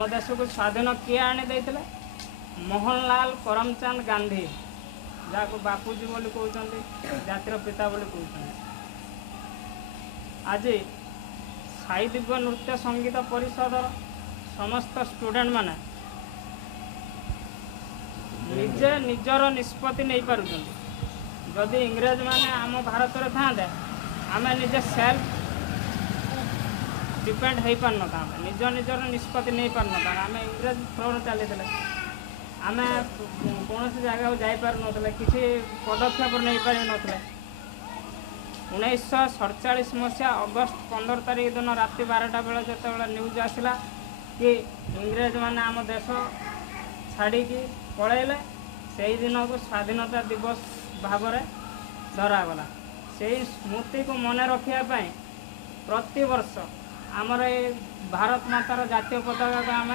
ଆମ ଦେଶକୁ ସ୍ୱାଧୀନ କିଏ ଆଣି ଦେଇଥିଲେ? ମୋହନଲାଲ କରମଚାନ୍ଦ ଗାନ୍ଧୀ, ଯାହାକୁ ବାପୁଜୀ ବୋଲି କହୁଛନ୍ତି, ଜାତିର ପିତା ବୋଲି କହୁଛନ୍ତି। ଆଜି ସାହିଦିବ୍ୟ ନୃତ୍ୟ ସଙ୍ଗୀତ ପରିଷଦର ସମସ୍ତ ଷ୍ଟୁଡେଣ୍ଟ ମାନେ ନିଜେ ନିଜର ନିଷ୍ପତ୍ତି ନେଇପାରୁଛନ୍ତି। ଯଦି ଇଂରେଜମାନେ ଆମ ଭାରତରେ ଥାଆନ୍ତେ, ଆମେ ନିଜେ ସେଲ୍ଫ डिपेंड हो पार ना निज निजर निष्पत्ति नहीं पार ना आम इंग्रेज थ्रोर चली आम कौन जगह जापार ना किसी पदक्षेप नहीं पार ना 1947 मसीहा अगस्त 15 तारीख दिन राति 12टा बेले जो न्यूज आसला कि इंग्रेज मैंने आम देश छाड़ी पलैले से दिन को स्वाधीनता दिवस भाव में धरागला। से स्मृति को मन रखापी प्रति वर्ष आमर भारत मातार जातीय पताका को आम